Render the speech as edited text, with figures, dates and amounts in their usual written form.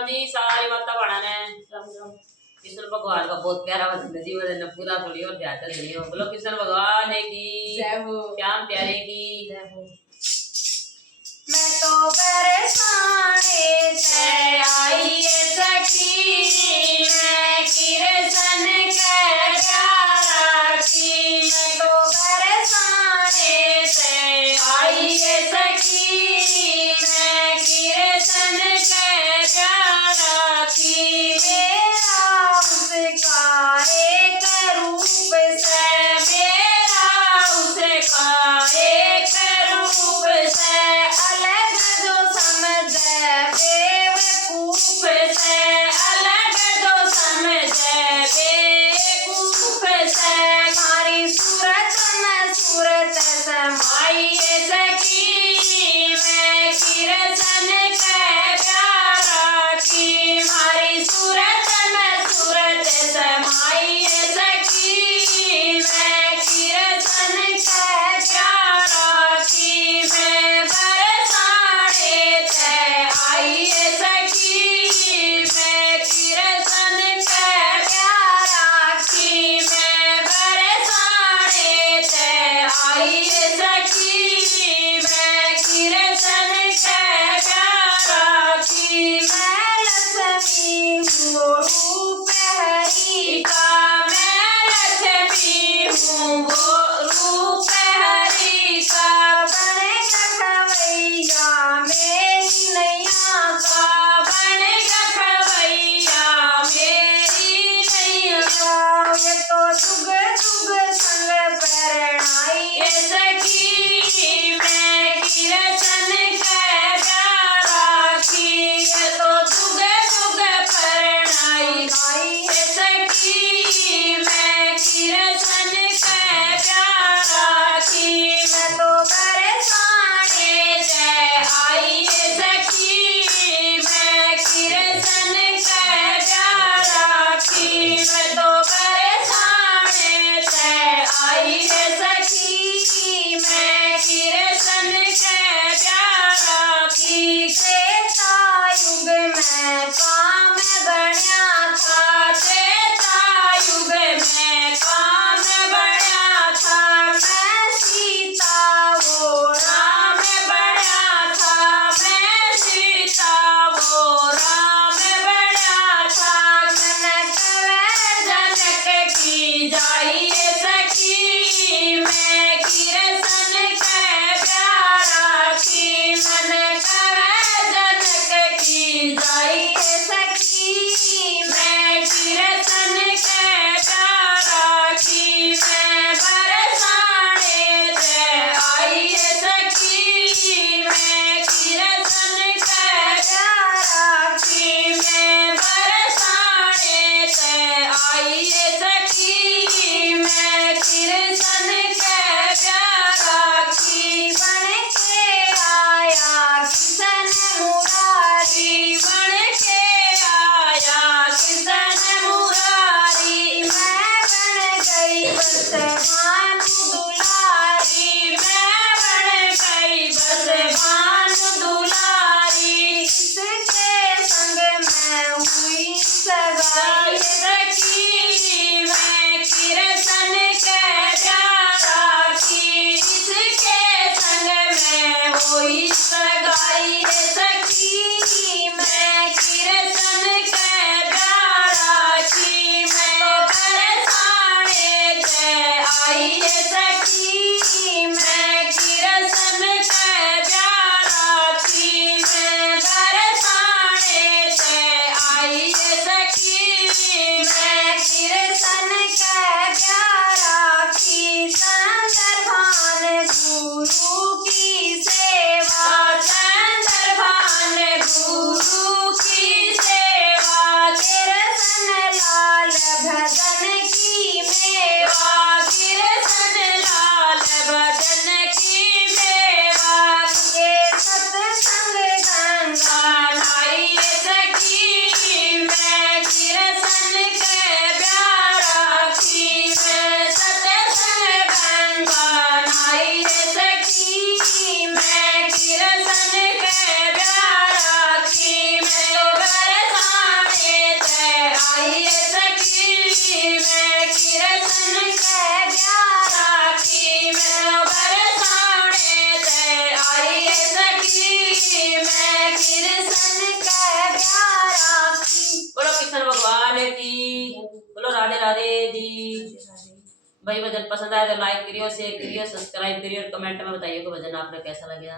राम जी सारी माता बड़ा ने राम राम। कृष्ण भगवान का बहुत प्यारा भजन है जी। भजन पूरा थोड़ी और ध्यान से सुनिए। बोलो कृष्ण भगवान की जय हो, श्याम प्यारे की जय हो। मैं तो बरसाने से आई सखी, मैं कृष्ण के प्यारा की। मैं तो बरसाने से आई सखी, मैं कृष्ण के प्यारा की। मेरा उसका एक रूप से, मेरा उसका एक रूप से अलग जो समझे बेवकूफ से, अलग जो समझे बेवकूफ से। मारी सूरत में सूरत समाई सखी, मैं कृष्ण के प्यारा की। मारी सूरत में सूरत समाई सखी, मैं कृष्ण के प्यारा की। मैं बरसाने से आई सखी, मैं कृष्ण के प्यारा की। मैं बरसाने से आई सखी, मैं कृष्ण के प्यारा की। मैं लक्ष्मी हूँ रूप हरि का, मैं लक्ष्मी हूँ वो रूप हरि का। बन गखवैया मेरी नैया का, बन गखवैया मेरी नैया। ये तो जुग जुग संग परणाई सखी, मैं कृष्ण के प्यारा की। ये तो जुग जुग परणाई सखी, मैं कृष्ण के प्यारा की। मैं तो बरसाने से आई सखी, मैं कृष्ण के प्यारा की। मैं तो बरसाने से आई सखी, मैं कृष्ण के प्यारा की। त्रेता युग में काम बढ़िया था, त्रेता युग में काम बढ़िया था। मैं सीता वो राम बढ़िया था, मैं सीता वो राम बढ़िया था। जनक जनक की जाई सखी, मैं कृष्ण के प्यारा की। मन कर जनक की जाई सखी, मैं कृष्ण के प्यारा की। मैं बरसाने से आई सखी, मैं कृष्ण के प्यारा की। मैं बरसाने से आई सखी, मैं कृष्ण के प्यारा की। बन के आया कृष्ण मुरारी, बन के भाई भजन पसंद आया तो लाइक करियो, शेयर करियो, सब्सक्राइब करियो और कमेंट में बताइए कि भजन आपने कैसा लगा।